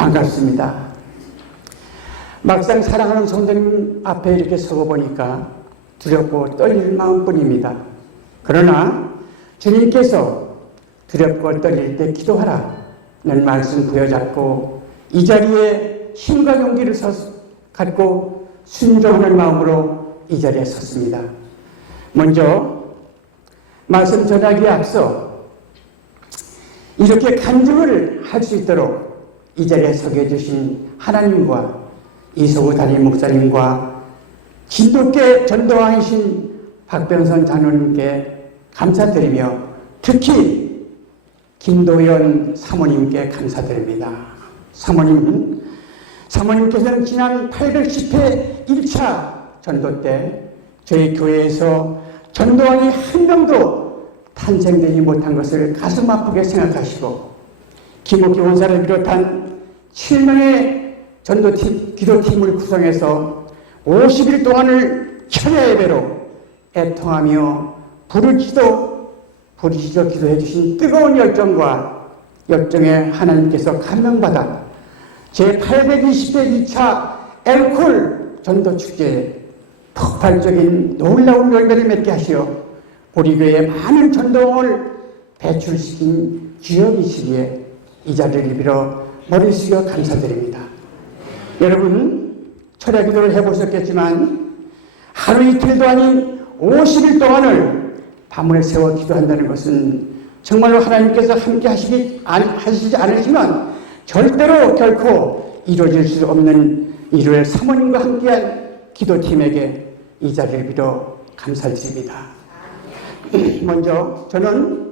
반갑습니다. 막상 사랑하는 성도님 앞에 이렇게 서고 보니까 두렵고 떨릴 마음뿐입니다. 그러나 주님께서 두렵고 떨릴 때 기도하라는 말씀 부여잡고 이 자리에 힘과 용기를 갖고 순종하는 마음으로 이 자리에 섰습니다. 먼저 말씀 전하기에 앞서 이렇게 간증을 할 수 있도록 이 자리에 서게 해주신 하나님과 이성우 담임 목사님과 진돗개 전도왕이신 박병선 장로님께 감사드리며 특히 김도연 사모님께 감사드립니다. 사모님께서는 지난 810회 1차 전도 때 저희 교회에서 전도왕이 한 명도 탄생되지 못한 것을 가슴 아프게 생각하시고 김옥기 원사를 비롯한 7명의 전도팀, 기도팀을 구성해서 50일 동안을 철야 예배로 애통하며 부르짖어 기도해 주신 뜨거운 열정에 하나님께서 감명받아 제820회 2차 엘콜 전도축제에 폭발적인 놀라운 열매를 맺게 하시어 우리 교회에 많은 전도원을 배출시킨 주역이시기에 이 자리를 빌어 머리 숙여 감사드립니다. 여러분 철야 기도를 해보셨겠지만 하루 이틀도 아닌 50일 동안을 밤을 새워 기도한다는 것은 정말로 하나님께서 함께 하시지 않으시면 절대로 결코 이루어질 수 없는 일을 사모님과 함께한 기도팀에게 이 자리를 빌어 감사드립니다. 먼저 저는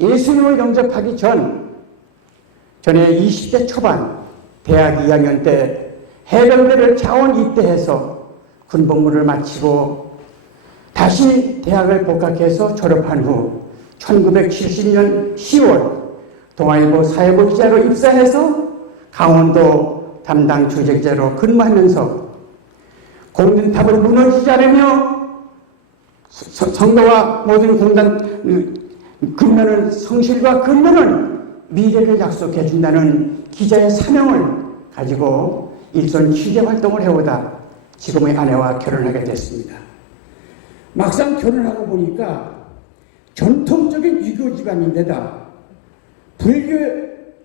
예수님을 영접하기 전에 20대 초반 대학 2학년 때 해병대를 자원 입대해서 군복무를 마치고 다시 대학을 복학해서 졸업한 후 1970년 10월 동아일보 사회부 기자로 입사해서 강원도 담당 주재기자로 근무하면서 공든탑을 무너지지 않으며 성도와 모든 근면은 성실과 근면은 미래를 약속해 준다는 기자의 사명을 가지고 일선 취재 활동을 해오다 지금의 아내와 결혼하게 됐습니다. 막상 결혼하고 보니까 전통적인 유교 집안인데다 불교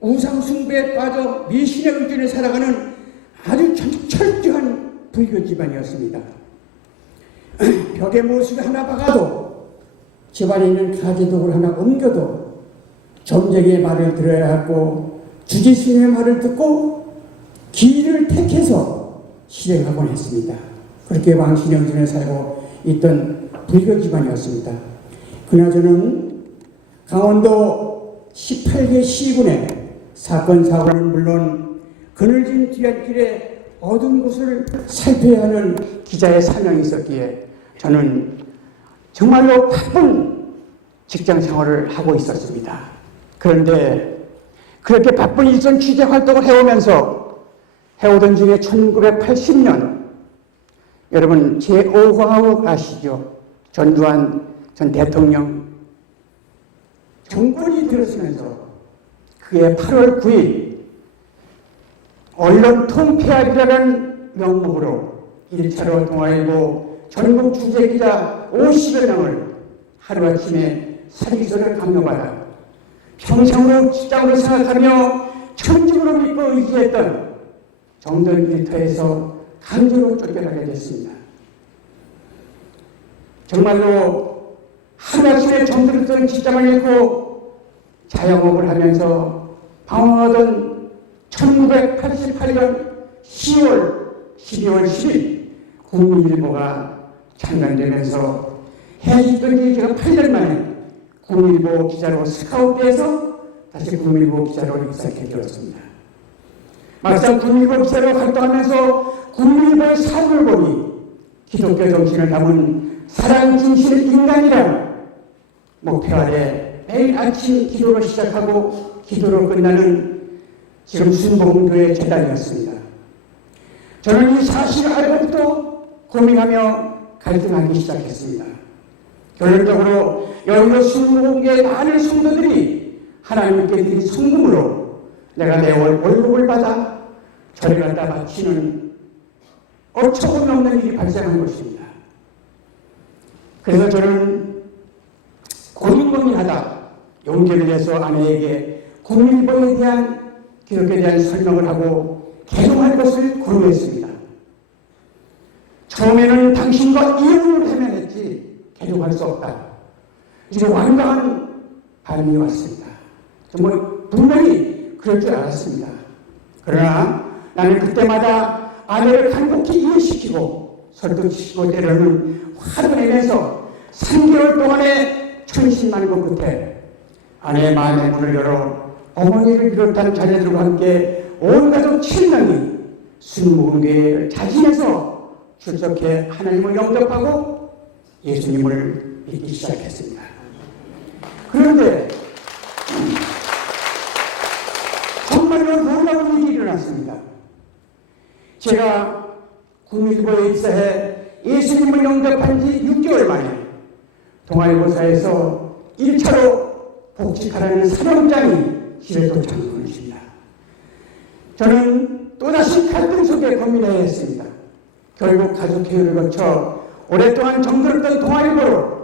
우상 숭배에 빠져 미신의 의존에 살아가는 아주 철저한 불교 집안이었습니다. 벽에 무엇을 하나 박아도 집안에 있는 가재독을 하나 옮겨도 점쟁이의 말을 들어야 하고 주지스님의 말을 듣고 길을 택해서 실행하곤 했습니다. 그렇게 왕신영전에 살고 있던 불교 집안이었습니다. 그나저는 강원도 18개 시군의 사건 사고는 물론 그늘진 뒤안길에 어두운 곳을 살펴야 하는 기자의 사명이 있었기에 저는 정말로 바쁜 직장 생활을 하고 있었습니다. 그런데 그렇게 바쁜 일선 취재 활동을 해오던 중에 1980년 여러분 제5공화국 아시죠? 전두환 전 대통령 정권이 들어서면서 그해 8월 9일 언론 통폐합이라는 명목으로 1차로 동아일보 전국 주재기자 50여 명을 하루아침에 사기소를 강요받아 평생으로 직장으로 생각하며 천직으로 믿고 의지했던 정전 일터에서 강제로 쫓겨나게 됐습니다. 정말로 하루아침에 정들었던 직장을 잃고 자영업을 하면서 방황하던 1988년 12월 10일 국민일보가 창간되면서 해있던 기자가 8년 만에 국민일보 기자로 스카웃돼서 다시 국민일보 기자로 입사하게 되었습니다. 막상 국민일보 기자로 활동하면서 국민일보의 사업을 보니 기독교 정신을 담은 사랑 중심의 인간이란 목표 아래 매일 아침 기도로 시작하고 기도로 끝나는 지금 순복음교회 재단이었습니다. 저는 이 사실을 알고부터 고민하며 갈등하기 시작했습니다. 결론적으로 여기서 순복음교회 많은 성도들이 하나님께 드린 성금으로 내가 매월 월급을 받아 절에 갖다 바치는 어처구니없는 일이 발생한 것입니다. 그래서 저는 고민하다 용기를 내서 아내에게 국민보에 대한 기독교에 대한 설명을 하고 개종할 것을 권유했습니다. 처음에는 당신과 이혼을 하면 했지 개종할 수 없다. 이제 완강한 반응이 왔습니다. 정말 분명히 그럴 줄 알았습니다. 그러나 나는 그때마다 아내를 간곡히 이해시키고 설득시키고 때로는 화를 내면서 3개월 동안의 천신만고 끝에 아내의 마음의 문을 열어 어머니를 비롯한 자녀들과 함께 온 가족 7명이 순무교회를 자진해서 출석해 하나님을 영접하고 예수님을 믿기 시작했습니다. 그런데 정말로 놀라운 일이 일어났습니다. 제가 국민일보에 입사해 예수님을 영접한 지 6개월 만에 동아일보사에서 1차로 복직하라는 사령장이 집에 도착한 것입니다. 저는 또다시 갈등 속에 고민해야 했습니다. 결국 가족회의를 거쳐 오랫동안 정들었던 동아일보로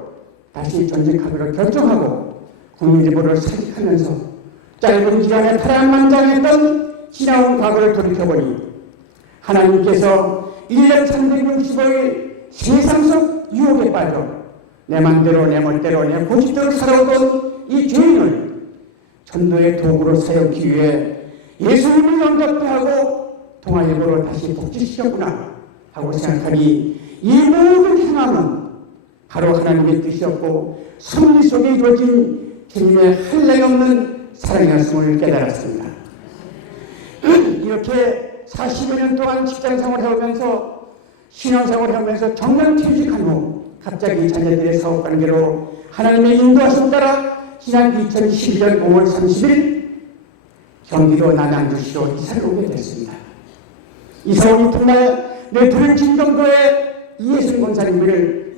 다시 전직하기로 결정하고 국민일보를 사직하면서 짧은 기간에 파란만장했던 지나온 과거를 돌이켜보니 하나님께서 1년 365일 세상 속 유혹에 빠져 내 맘대로 내 멋대로 내 고집대로 살아오던 이 죄인을 전도의 도구로 사용하기 위해 예수님을 영접하고 동아일보로 다시 복직시켰구나 하고 생각하니 이 모든 행함은 바로 하나님의 뜻이었고 섭리 속에 이루어진 주님의 할례없는 사랑이었음을 깨달았습니다. 이렇게 40여 년 동안 직장생활을 해오면서 신앙생활을 하면서 정년 퇴직한 후 갑자기 자녀들의 사업관계로 하나님의 인도하심 따라 지난 2012년 5월 30일 경기도 남양주시로 이사를 오게 됐습니다. 이사 온 이튿날 내 부른 진정도에 이예순 권사님을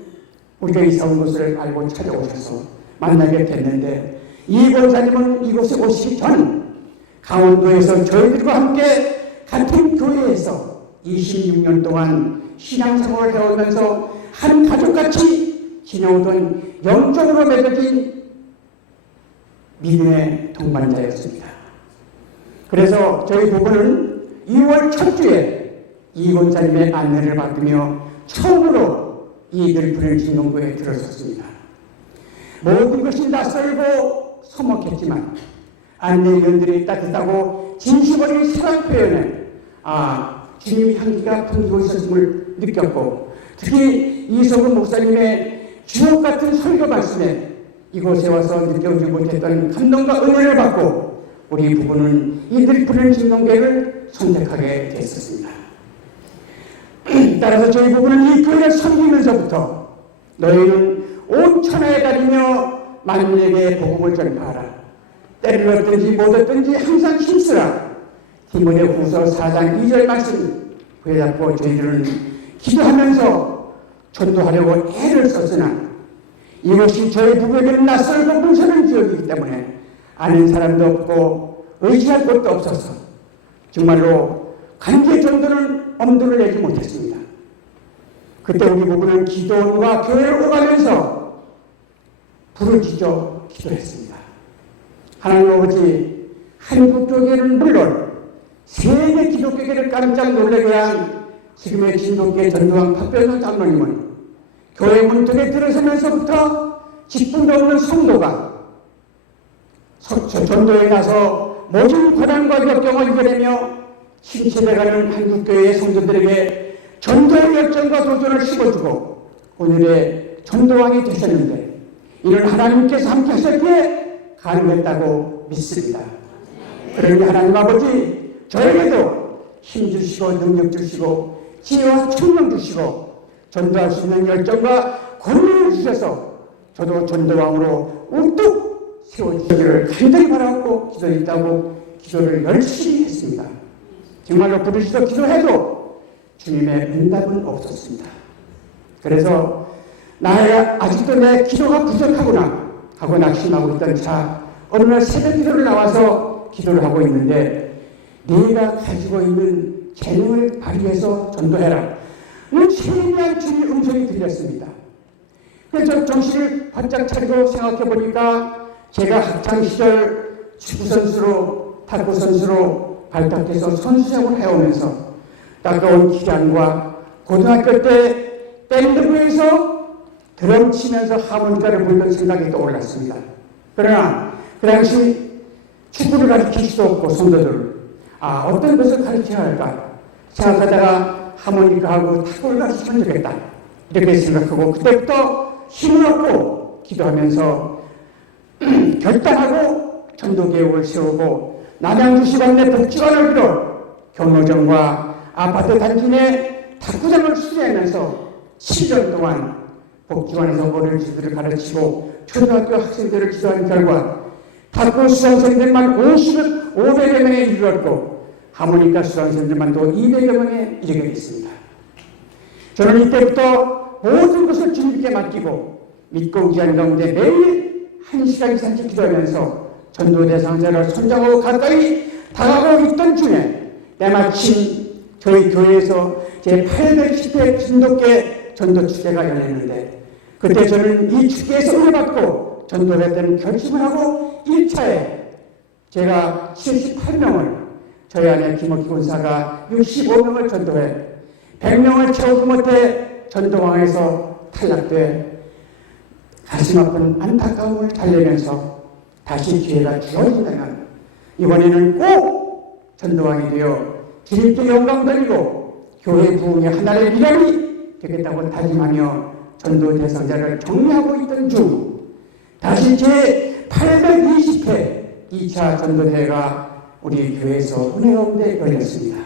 우리가 이사 온 것을 알고 찾아오셔서 만나게 됐는데 이 권사님은 이곳에 오시기 전 강원도에서 저희들과 함께 같은 교회에서 26년 동안 신앙생활을 해오면서 한 가족같이 지내오던 영적으로 맺어진 믿음의 동반자였습니다. 그래서 저희 부부는 2월 첫 주에 이 권사님의 안내를 받으며 처음으로 이들 부른 진동부에 들어섰습니다. 모든 것이 낯설고 서먹했지만 안내위원들이 따뜻하고 진심 어린 사랑 표현에 주님의 향기가 풍기고 있었음을 느꼈고 특히 이성근 목사님의 주옥 같은 설교 말씀에 이곳에 와서 느껴오지 못했던 감동과 은혜를 받고 우리 부부는 이들 부른 진동교회를 선택하게 됐었습니다. 따라서 저희 부부는 이 교회를 섬기면서부터 너희는 온 천하에 다니며 만민에게 복음을 전파하라. 때를 얻든지 못 얻든지 항상 힘쓰라. 디모데후서 4장 2절 말씀 부여잡고 저희들은 기도하면서 전도하려고 애를 썼으나 이것이 저희 부부에게는 낯설고 무서운 지역이기 때문에 아는 사람도 없고 의지할 곳도 없어서 정말로 관계 정도는 엄두를 내지 못했습니다. 그때 우리 부부는 기도원과 교회를 오가면서 부르짖어 기도했습니다. 하나님 아버지, 한국교회는 물론 세계 기독교계를 깜짝 놀라게 한 지금의 진동계 전두환 박병선 장로님은 교회 문턱에 들어서면서부터 직분도 없는 성도가 전도에 나서 모든 고난과 역경을 이겨내며 침체돼가는 한국교회의 성도들에게 전도의 열정과 도전을 심어주고 오늘의 전도왕이 되셨는데 이는 하나님께서 함께 하셨기에 가능했다고 믿습니다. 그러니 하나님 아버지, 저에게도 힘 주시고 능력 주시고 지혜와 총명 주시고 전도할 수 있는 열정과 권능을 주셔서 저도 전도왕으로 우뚝 세워주시기를 간절히 바라고 기도했다고 기도를 열심히 했습니다. 정말로 부르셔서 기도해도 주님의 응답은 없었습니다. 그래서 나야 아직도 내 기도가 부족하구나 하고 낙심하고 있던 차 어느 날 새벽 기도를 나와서 기도를 하고 있는데 네가 가지고 있는 재능을 발휘해서 전도해라. 세미한 주님의 음성이 들렸습니다. 그래서 정신을 바짝 차리고 생각해 보니까 제가 학창시절 축구선수로, 탁구선수로 발탁해서 선수생활을 해오면서 따가운 기량과 고등학교 때 밴드부에서 드럼 치면서 하모니카를 불던 생각이 떠올랐습니다. 그러나 그 당시 축구를 가르칠 수도 없고 성도들을 어떤 것을 가르쳐야 할까 생각하다가 하모니카하고 탁구를 가르치면 되겠다 이렇게 생각하고 그때부터 힘을 얻고 기도하면서 결단하고 전도계획을 세우고 남양주시간 내 복지관을 비롯 경로정과 아파트 단지 내 탁구장을 수리하면서 7년 동안 복지관에서 어린이들을 가르치고 초등학교 학생들을 지도한 결과 탁구 수강생들만 500여 명에 이르렀고 하모니카 수강생들만도 200여 명에 이르게 됐습니다. 저는 이때부터 모든 것을 주님께 맡기고 믿고 의지하는 가운데 매일 1시간 이상씩 기도하면서 전도 대상자를 손잡고 가까이 다가가고 있던 중에 때마침 저희 교회에서 제810회 진돗개 전도 축제가 열렸는데 그때 저는 이 축제에서 은혜받고 전도했다는 결심을 하고 1차에 제가 78명을 저희 아내 김옥희 군사가 65명을 전도해 100명을 채우지 못해 전도왕에서 탈락돼 가슴 아픈 안타까움을 달래면서 다시 기회가 주어진다면 이번에는 꼭 전도왕이 되어 주님께 영광 돌리고 교회 부흥의 하나의 미랄이 되겠다고 다짐하며 전도 대상자를 정리하고 있던 중 다시 제820회 2차 전도대회가 우리 교회에서 은혜 가운데 열렸습니다.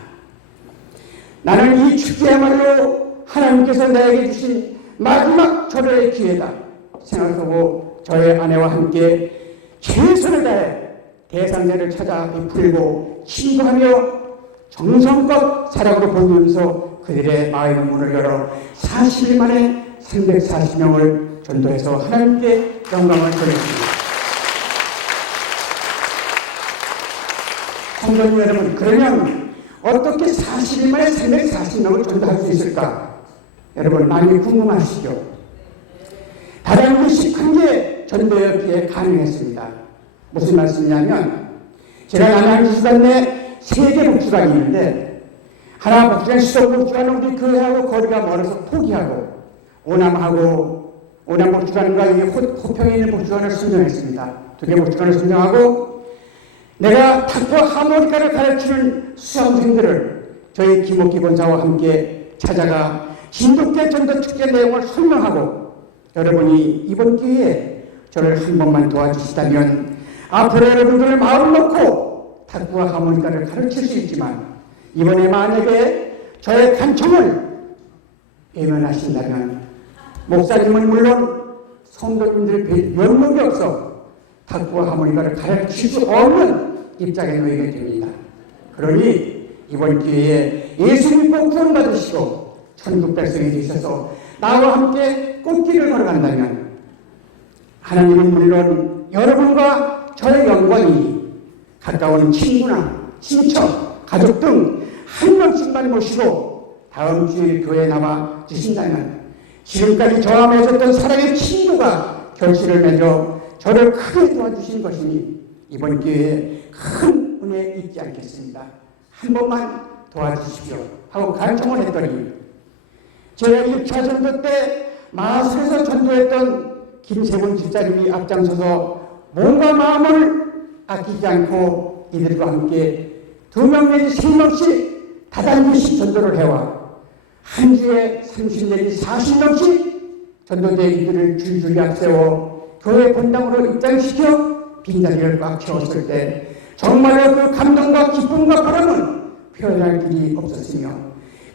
나는 이 축제야말로 하나님께서 나에게 주신 마지막 절호의 기회다 생각하고 저의 아내와 함께 최선을 다해 대상자를 찾아 베풀고 신고하며 정성껏 사랑으로 보면서 그들의 마음의 문을 열어 40일 만에 340명을 전도해서 하나님께 영광을 돌렸습니다. 성도님 여러분, 그러면 어떻게 40일 만에 340명을 전도할 수 있을까? 여러분 많이 궁금하시죠? 다른 11개 전도였기에 가능했습니다. 무슨 말씀이냐면 제가 남양주시간 내 3개 복지관이 있는데 하나 복지관 수도 복지관은 우리 교회하고 거리가 멀어서 포기하고 오남 복지관과 호평에 있는 복지관을 선정했습니다. 2개 복지관을 선정하고 내가 탁구와 하모니카를 가르치는 수험생들을 저희 김옥희 권사와 함께 찾아가 진돗개 전도축제 내용을 설명하고 여러분이 이번 기회에 저를 한 번만 도와주시다면 앞으로 여러분들을 마음 놓고 탁구와 하모니카를 가르칠 수 있지만 이번에 만약에 저의 간청을 외면하신다면 목사님은 물론 성도님들 면목이 없어 탁구와 하모니카를 가르칠 수 없는 입장에 놓이게 됩니다. 그러니 이번 기회에 예수 믿고 구원받으시고 천국 백성이 되셔서 나와 함께 꽃길을 걸어간다면 하나님은 물론 여러분과 저의 영광이 가까운 친구나 친척, 가족 등 한 명씩만 모시고 다음 주에 교회에 나와 주신다면 지금까지 저와 맺었던 사랑의 친구가 결실을 맺어 저를 크게 도와주신 것이니 이번 기회에 큰 은혜 잊지 않겠습니다. 한 번만 도와주십시오 하고 간청을 했더니 제가 1차 전도 때 마술에서 전도했던 김세곤 집사님이 앞장서서 몸과 마음을 아끼지 않고 이들과 함께 2명 내지 3명씩 다단계씩 전도를 해와 한 주에 30 내지 40명씩 전도대 이들을 줄줄이 앞세워 교회 본당으로 입장시켜 빈자리를 꽉 채웠을 때 정말로 그 감동과 기쁨과 바람은 표현할 길이 없었으며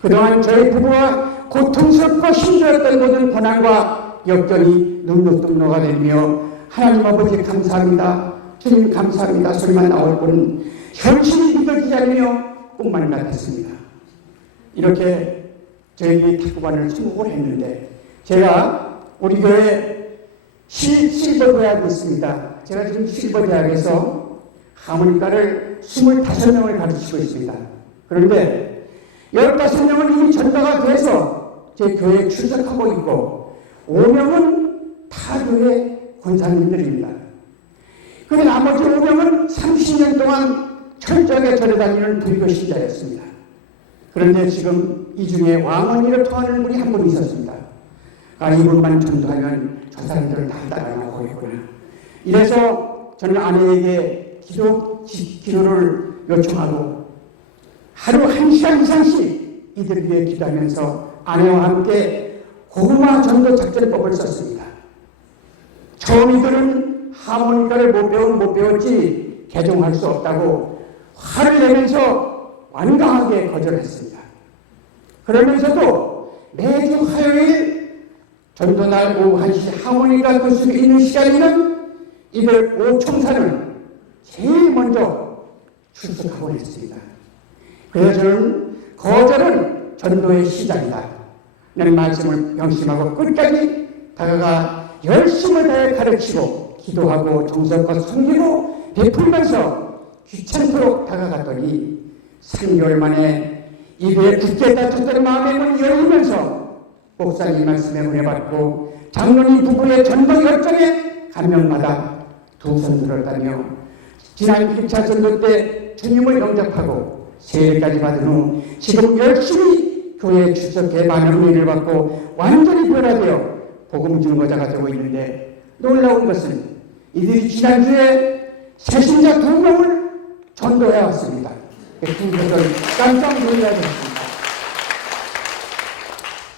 그동안 저희 부부와 고통스럽고 힘들었던 모든 고난과 역경이 눈노뚝 녹아내리며 하나님 아버지 감사합니다. 주님 감사합니다. 소리만 나올 뿐 현실이 믿어지지 않으며 꿈만 같았습니다. 이렇게 저희 탁구반을 수목을 했는데 제가 우리 교회 실버대학이 있습니다. 제가 지금 실버대학에서 하모니카를 신앙을 25명을 가르치고 있습니다. 그런데 15명은 이미 전도가 돼서 제 교회에 출석하고 있고 5명은 타 교회 권사님들입니다. 그 나머지 5명은 30년 동안 철저하게 절에 다니는 불교 신자였습니다. 그런데 지금 이 중에 왕언니로 통하는 분이 한 분 있었습니다. 아, 이분만 전도하면 저 사람들은 다 따라나오겠구나. 이래서 저는 아내에게 기도를 요청하고 하루 1시간 이상씩 이들 위해 기도하면서 아내와 함께 고구마 전도 작전법을 썼습니다. 처음 이들은 하모니카를 못 배웠지 개종할 수 없다고 화를 내면서 완강하게 거절했습니다. 그러면서도 매주 화요일 전도날 오후 1시 하모니카 교습이 있는 시간에는 이들 오총사는 제일 먼저 출석하곤 했습니다. 그래서 저는 거절은 전도의 시작이다 라는 말씀을 명심하고 끝까지 다가가 열심을 다해 가르치고 기도하고 정성껏 섬기고 베풀면서 귀찮도록 다가갔더니 3개월 만에 입에 굳게 닫혔던 마음의 문이 열리면서 목사님 말씀에 은혜받고 장로님 부부의 전도 결정에 감명받아 두 손 들었다며 지난 1차 전도 때 주님을 영접하고 세례까지 받은 후 지금 열심히 교회에 출석해 많은 은혜를 받고 완전히 변화되어 복음 증거자가 되고 있는데 놀라운 것은 이들이 지난주에 새신자 2명을 전도해 왔습니다. 그것을 깜짝 놀라게 했습니다.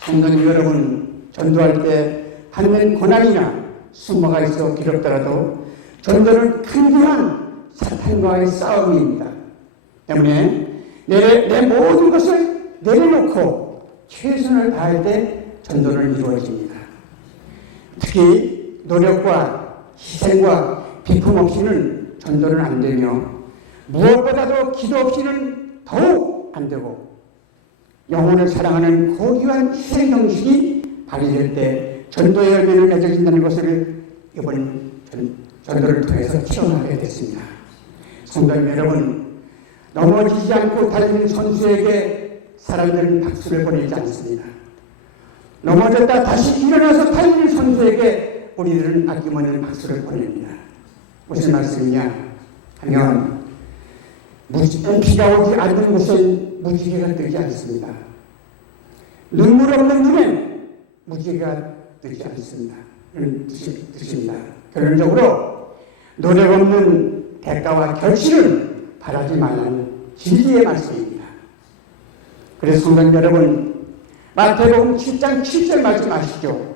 성도님 여러분, 전도할 때 받는 고난이나 수모가 있어 괴롭더라도 전도는 큰귀한 사탄과의 싸움입니다. 때문에 내 모든 것을 내려놓고 최선을 다할 때 전도는 이루어집니다. 특히 노력과 희생과 비품 없이는 전도는 안 되며 무엇보다도 기도 없이는 더욱 안 되고 영혼을 사랑하는 고귀한 희생 정신이 발휘될 때 전도의 열매를 맺어진다는 것을 이번 전도를 통해서 체험하게 됐습니다. 성도님 여러분, 넘어지지 않고 달리는 선수에게 사람들은 박수를 보내지 않습니다. 넘어졌다 다시 일어나서 달리는 선수에게 우리들은 아낌없는 박수를 보냅니다. 무슨 말씀이냐 하면 비가 오지 않는 곳은 무지개가 뜨지 않습니다. 눈물 없는 눈엔 무지개가 뜨지 않습니다. 이런 뜻입니다. 결론적으로 노력 없는 대가와 결실은 바라지 말라는 진리의 말씀입니다. 그래서 성도 여러분, 마태복음 7장 7절 말씀 아시죠?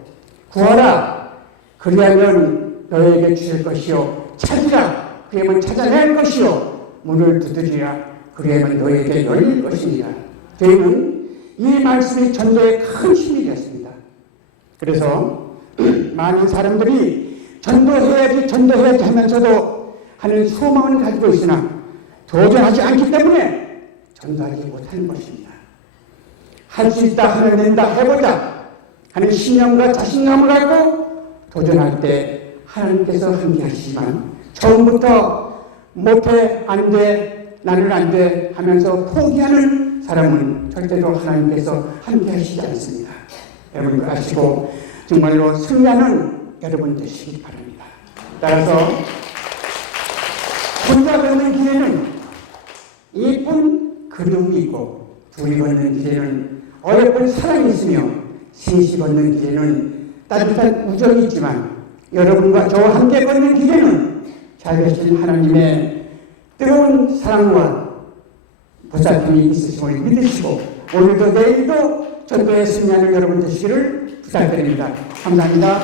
구하라 그리하면 너에게 주실 것이요 찾으라 그리하면 찾아낼 것이요 문을 두드리라 그리하면 너에게 열릴 것입니다. 저희는 이 말씀이 전도에 큰 힘이 되었습니다. 그래서 많은 사람들이 전도해야지 하면서도 하는 소망을 가지고 있으나 도전하지 않기 때문에 전도하지 못하는 것입니다. 할 수 있다 하면 된다 해보자 하는 신념과 자신감을 갖고 도전할 때 하나님께서 함께 하시지만 처음부터 못해 안돼 나는 안돼 하면서 포기하는 사람은 절대로 하나님께서 함께 하시지 않습니다. 여러분 아시고 정말로 승리하는 여러분 되시기 바랍니다. 따라서 혼자 걷는 길에는 예쁜 그림이 있고 둘이 걷는 길에는 어여쁜 사랑이 있으며 셋이 걷는 길에는 따뜻한 우정이 있지만 여러분과 저와 함께 걷는 길에는 잘 계신 하나님의 뜨거운 사랑과 보살핌이 있으심을 믿으시고 오늘도 내일도 전도에 승리하는 여러분 되시기를 부탁드립니다. 감사합니다.